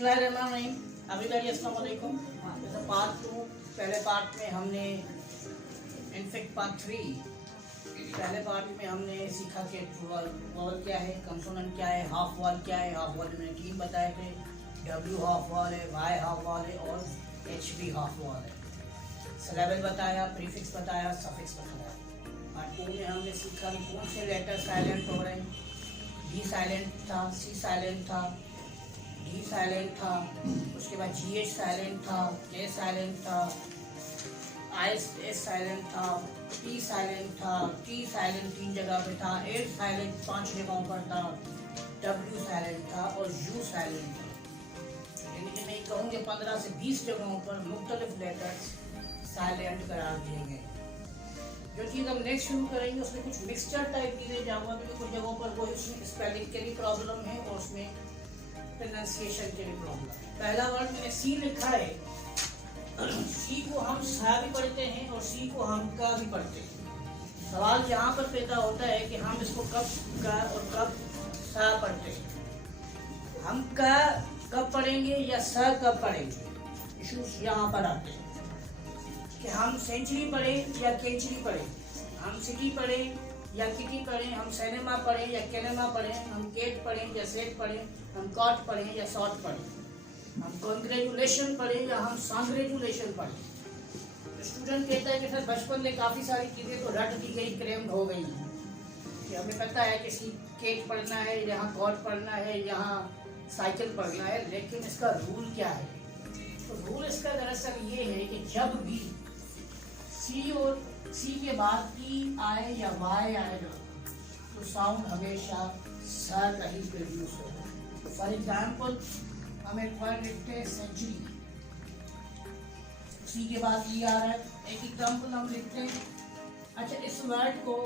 बिस्मिल्लाहिर्रहमानिर्रहीम। एवरीबॉडी अस्सलाम वालेकुम। जैसे पार्ट 2 पहले पार्ट में हमने इनफैक्ट पार्ट 3 पहले पार्ट में हमने सीखा कि वॉल क्या है, कंसोनेंट क्या है, हाफ वॉल क्या है। हाफ वॉल में 3 बताए थे, डब्ल्यू हाफ वॉल है, वाई हाफ वॉल है और एच बी हाफ वॉल है। सिलेबल बताया, प्रीफिक्स बताया, सफिक्स बताया। पार्ट 2 में हमने सीखा कि कौन से लेटर साइलेंट हो रहे हैं। डी साइलेंट था, सी साइलेंट था, डी साइलेंट था, उसके बाद जी एच साइलेंट था, के साइलेंट था, आई एस साइलेंट था, टी साइलेंट था, टी साइलेंट 3 जगह पे था, एल साइलेंट 5 जगहों पर था, डब्ल्यू साइलेंट था और यू साइलेंट था। यानी कि मैं कहूँगी 15 से 20 जगहों पर मुख्तलिफ लेटर्स साइलेंट करार दिए गए। जो चीज़ हम नेक्स्ट शुरू करेंगे उसमें कुछ मिक्सचर टाइप चीज़ें जाऊँगा, क्योंकि कुछ जगहों पर वो उसमें स्पेलिंग के भी प्रॉब्लम है और उसमें प्रोनाउंसिएशन के भी प्रॉब्लम है। पहला वर्ड मैंने सी लिखा है, सी को हम सा भी पढ़ते हैं और सी को हम का भी पढ़ते हैं। सवाल यहाँ पर पैदा होता है कि हम इसको कब का और कब सा पढ़ते हैं। हम का कब पढ़ेंगे या सा कब पढ़ेंगे, इशूज यहाँ पर आते हैं कि हम सेंचुरी पढ़ें या केंचुरी पढ़ें, हम सिटी पढ़ें या किटी पढ़ें, हम सिनेमा पढ़ें या कैनेमा पढ़ें, हम केट पढ़ें या सेट पढ़ें, हम कॉट पढ़ें या शॉर्ट पढ़ें, हम कॉन्ग्रेचुलेशन पढ़ें या हम सॉन्ग्रेचुलेशन पढ़ें। तो स्टूडेंट कहता है कि सर बचपन में काफ़ी सारी चीज़ें तो रट दी गई, क्रेम्ड हो गई हैं कि हमें पता है कि केट पढ़ना है, यहाँ कॉट पढ़ना है, यहाँ साइकिल पढ़ना है, लेकिन इसका रूल क्या है। तो रूल इसका दरअसल ये है कि जब भी सी और सी के बाद ई आए या वाई आएगा तो साउंड हमेशा सा का ही प्रोड्यूस होगा। फॉर एग्जाम्पल हम एक वर्ड लिखते हैं सेंचुरी, सी के बाद ई आ रहा है, एक एग्जाम्पल हम लिखते हैं। अच्छा, इस वर्ड को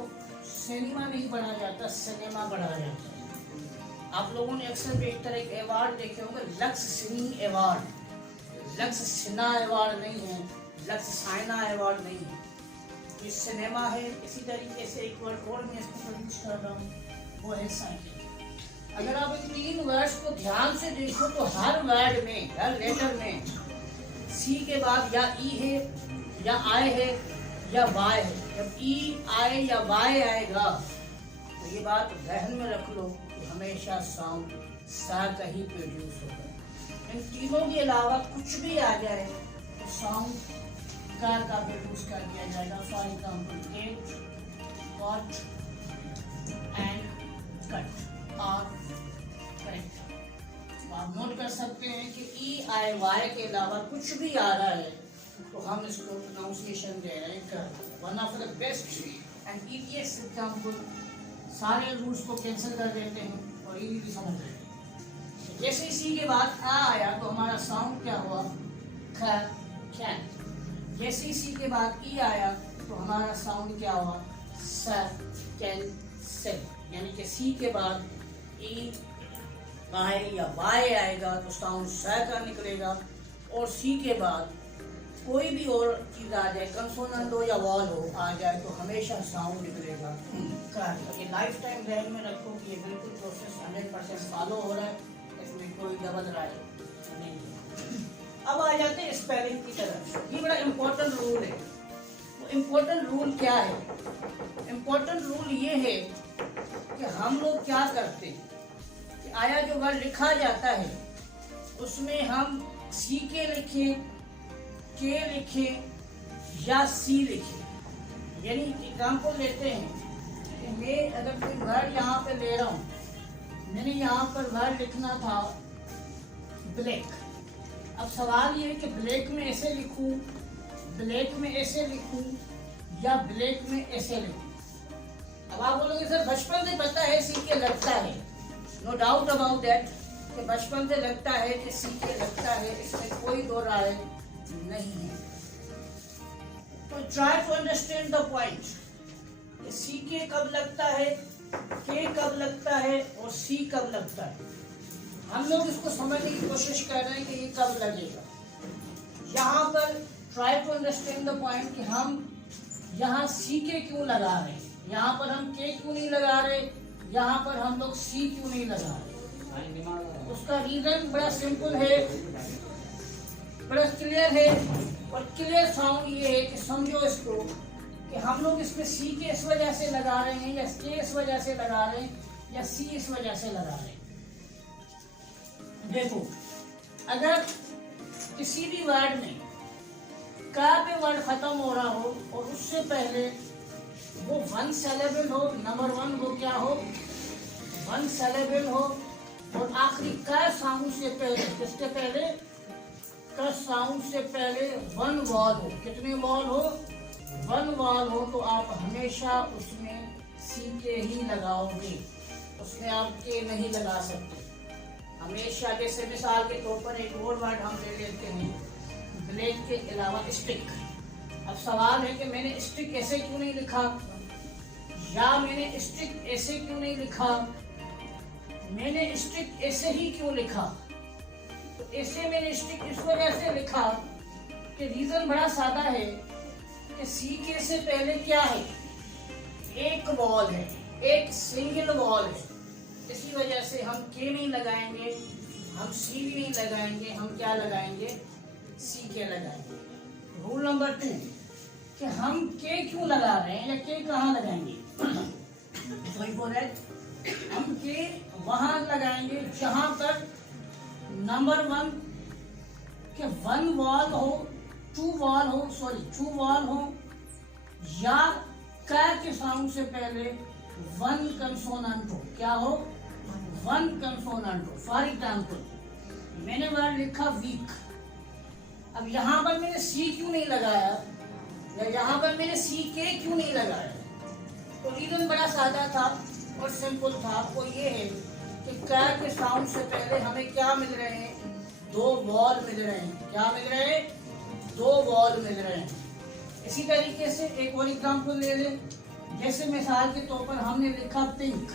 सिनेमा नहीं पढ़ा जाता, सिनेमा पढ़ा जाता है। आप लोगों ने अक्सर एक तरह के अवार्ड देखे होंगे, लक्स सिनी अवार्ड। लक्स सिन्हा अवार्ड नहीं है, लक्स साइना अवार्ड नहीं है, ये सिनेमा है। इसी तरीके से एक वर्ड और मैं इसको प्रोड्यूस कर रहा हूँ, वो है साइकिल। अगर आप इन 3 वर्ड्स को ध्यान से देखो तो हर वर्ड में, हर लेटर में सी के बाद या ई है या आई है या वाई है। जब ई आई या वाई आएगा तो ये बात ध्यान में रख लो कि हमेशा साउंड सा का ही प्रोड्यूस होगा। इन तीनों के अलावा कुछ भी आ जाए तो साउंड का प्रोड्यूस कर दिया जाएगा। For example cat, caught and cut और करेक्ट। आप नोट कर सकते हैं कि ई आई वाई के अलावा कुछ भी आ रहा है तो हम इसको प्रोनाउंसिएशन दे रहे हैं। One of the best and easiest example, सारे रूल्स को कैंसिल कर देते हैं और इजीली समझ लेते हैं। जैसे सी के बाद आ आया तो हमारा साउंड क्या हुआ, ख, कैन। जैसे सी के बाद ई आया तो हमारा साउंड क्या हुआ, स, कैन, से। यानी कि सी के बाद ई आई या वाई आएगा तो साउंड स का निकलेगा, और सी के बाद कोई भी और चीज़ आ जाए, कंसोनेंट हो या वॉल हो आ जाए तो हमेशा साउंड निकलेगा का। ये लाइफ टाइम ध्यान में रखो कि ये बिल्कुल प्रोसेस 100% फॉलो हो रहा है, इसमें कोई डबल राय नहीं है। अब आ जाते हैं स्पेलिंग की तरफ। ये बड़ा इम्पोर्टेंट रूल है। वो इम्पोर्टेंट रूल क्या है? इम्पोर्टेंट रूल ये है कि हम लोग क्या करते हैं कि आया जो वर्ड लिखा जाता है उसमें हम सी के लिखें, के लिखें या सी लिखें। यानी एग्जाम्पल लेते हैं कि मैं अगर कोई वर्ड यहाँ पे ले रहा हूँ, मैंने यहाँ पर वर्ड लिखना था ब्लैक। अब सवाल ये है कि ब्लैक में ऐसे लिखूं, ब्लैक में ऐसे लिखूं या ब्लैक में ऐसे लिखूं। अब आप बोलोगे सर बचपन से पता है सी के लगता है, नो डाउट अबाउट दैट कि बचपन से लगता है कि सी के लगता है, इसमें कोई दो राय नहीं है। तो try to understand the point, see के कब लगता है, के कब लगता है और सी कब लगता है। हम लोग इसको समझने की कोशिश कर रहे हैं कि ये कब लगेगा। यहाँ पर try to understand the point कि हम यहाँ सी के क्यों लगा रहे हैं, यहाँ पर हम के क्यों नहीं लगा रहे, यहाँ पर हम लोग सी क्यों नहीं लगा रहे। उसका रीजन बड़ा सिंपल है, बड़ा क्लियर है। और क्लियर साउंड ये है कि समझो इसको कि हम लोग इसमें सी के इस वजह से लगा रहे हैं, या के इस वजह से लगा रहे हैं, या सी इस वजह से लगा रहे हैं। देखो, अगर किसी भी वर्ड में का पे वर्ड खत्म हो रहा हो और उससे पहले वो वन सेलेबल हो, नंबर वन वो क्या हो, वन सेलेबल हो, और आखिरी का साउंड से पहले, किसके पहले, का साउंड से पहले वन वॉल हो। कितने वॉल हो, वन वॉल हो, तो आप हमेशा उसमें सी के ही लगाओगे, उसमें आप के नहीं लगा सकते हमेशा। जैसे मिसाल के तौर पर एक और वर्ड हम ले लेते हैं, ब्लेड के अलावा स्टिक। अब सवाल है कि मैंने स्टिक ऐसे क्यों नहीं लिखा, या मैंने स्टिक ऐसे क्यों नहीं लिखा, मैंने स्टिक ऐसे ही क्यों लिखा। तो ऐसे मैंने स्टिक इस वजह से लिखा कि रीजन बड़ा सादा है कि सी के से पहले क्या है, एक वॉल है, एक सिंगल वॉल है। इसी वजह से हम के नहीं लगाएंगे, हम सी भी नहीं लगाएंगे, हम क्या लगाएंगे, सी के लगाएंगे। रूल नंबर 2 कि हम के क्यों लगा रहे हैं, या के कहाँ लगाएंगे। हम के वहां लगाएंगे जहां पर नंबर 1 के वन वॉल हो, टू वॉल हो, या का के साउंड से पहले वन कंसोनेंट हो। क्या हो, वन कंसोनेंट हो। फॉर एग्जाम्पल मैंने वर्ड लिखा वीक। अब यहाँ पर मैंने सी क्यों नहीं लगाया, या यहाँ पर मैंने सी के क्यों नहीं लगाया, तो रीजन बड़ा सादा था और सिंपल था। वो ये है कि का के साउंड से पहले हमें क्या मिल रहे हैं, दो वॉल मिल रहे हैं। क्या मिल रहे हैं, दो वॉल मिल रहे हैं। इसी तरीके से एक और एग्जांपल ले लें, जैसे मिसाल के तौर पर हमने लिखा पिंक।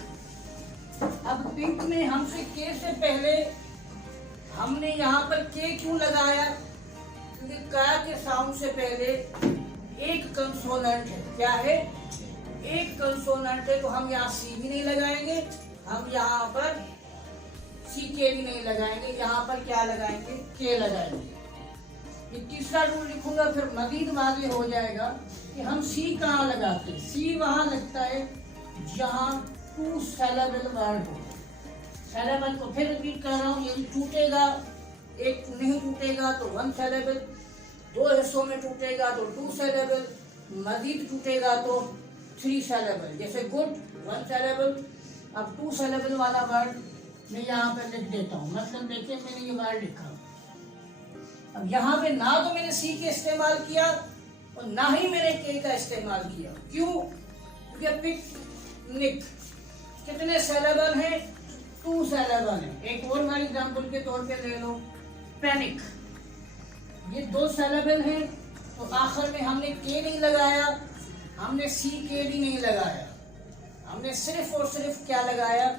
अब पिंक में हमसे के से पहले हमने यहाँ पर के क्यों लगाया, क्योंकि का के साउंड से पहले एक कंसोनेंट है। क्या है, एक कंसोनेंट है, तो हम यहाँ सी भी नहीं लगाएंगे, हम यहाँ पर सी के भी नहीं लगाएंगे, यहाँ पर क्या लगाएंगे, के लगाएंगे। ये तीसरा रूल लिखूंगा, फिर मजीद वाज़ेह हो जाएगा कि हम सी कहाँ लगाते हैं। सी वहाँ लगता है जहाँ टू सेलेबल वर्ड हो। सेलेबल को फिर रिपीट कर रहा हूँ, यदि टूटेगा, एक नहीं टूटेगा तो वन सेलेबल, दो हिस्सों में टूटेगा तो टू सेलेबल, मजीद टूटेगा तो थ्री सेलेबल। जैसे गुड, वन सेलेबल। अब टू सेलेबल वाला वर्ड मैं यहाँ पर लिख देता हूँ। मतलब देखिए, मैंने ये वर्ड लिखा, अब यहाँ पे ना तो मैंने सी के इस्तेमाल किया और ना ही मैंने के का इस्तेमाल किया। क्यों, क्योंकि पिकनिक कितने सेलेबल हैं, टू सेलेबल है। एक और मैं एग्जाम्पल के तौर पे ले लो, पैनिक, ये दो सेलेबल हैं, तो आखिर में हमने के नहीं लगाया, हमने सी के भी नहीं लगाया, हमने सिर्फ और सिर्फ क्या लगाया,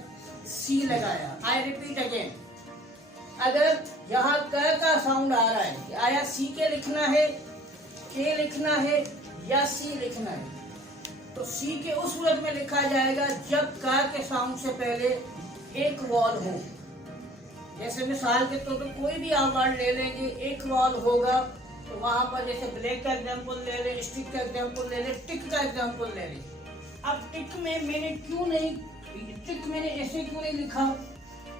सी लगाया। आई रिपीट अगेन, अगर यहाँ का साउंड आ रहा है कि आया सी के लिखना है, के लिखना है या सी लिखना है, तो सी के उस सूरत में लिखा जाएगा जब का के साउंड से पहले एक वॉल हो। जैसे मिसाल के तौर पर कोई भी आप वर्ड ले लेंगे, एक वॉल होगा, तो वहां पर जैसे ब्लैक का एग्जांपल ले ले, स्टिक का एग्जांपल ले ले, टिक का एग्जांपल ले ले। अब टिक में मैंने क्यों नहीं, टिक मैंने ऐसे क्यों नहीं लिखा,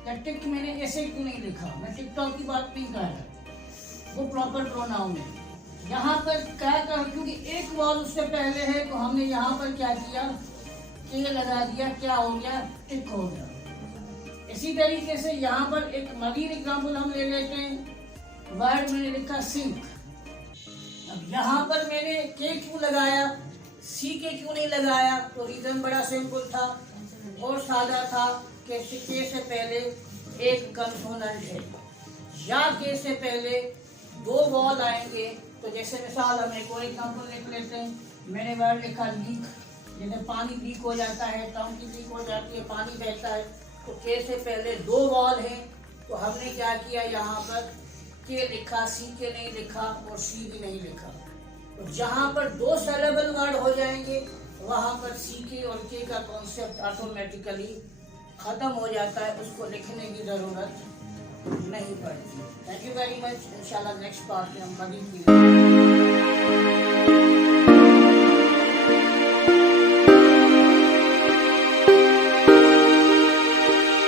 या टिक मैंने ऐसे क्यों नहीं लिखा, मैं टिकटॉक की बात नहीं कर रहा, वो प्रॉपर प्रोनाउन है। यहाँ पर क्या कर, क्योंकि एक वॉल उससे पहले है, तो हमने यहाँ पर क्या किया, के लगा दिया, क्या हो गया, टिक हो गया। इसी तरीके से यहाँ पर एक मजीद एग्जाम्पल हम ले लेते हैं, वर्ड मैंने लिखा सिंक। अब यहाँ पर मैंने के क्यों लगाया, सी के क्यों नहीं लगाया, तो रीजन बड़ा सिंपल था और सादा था कि के से पहले एक कंसोनेंट है, या के से पहले दो वॉल आएंगे। तो जैसे मिसाल हम एक और एग्जाम्पल लिख लेते हैं, मैंने वर्ड लिखा लीक, जैसे पानी लीक हो जाता है, टंकी लीक हो जाती है, पानी बहता है, तो के से पहले दो वॉल हैं, तो हमने क्या किया, यहाँ पर के लिखा, सी के नहीं लिखा और सी भी नहीं लिखा। तो जहाँ पर दो सेलेबल वर्ड हो जाएंगे, वहाँ पर सी के और के का कॉन्सेप्ट ऑटोमेटिकली ख़त्म हो जाता है, उसको लिखने की ज़रूरत नहीं पड़ती। Thank you very much. इंशाल्लाह नेक्स्ट पार्ट में हम मज़ीद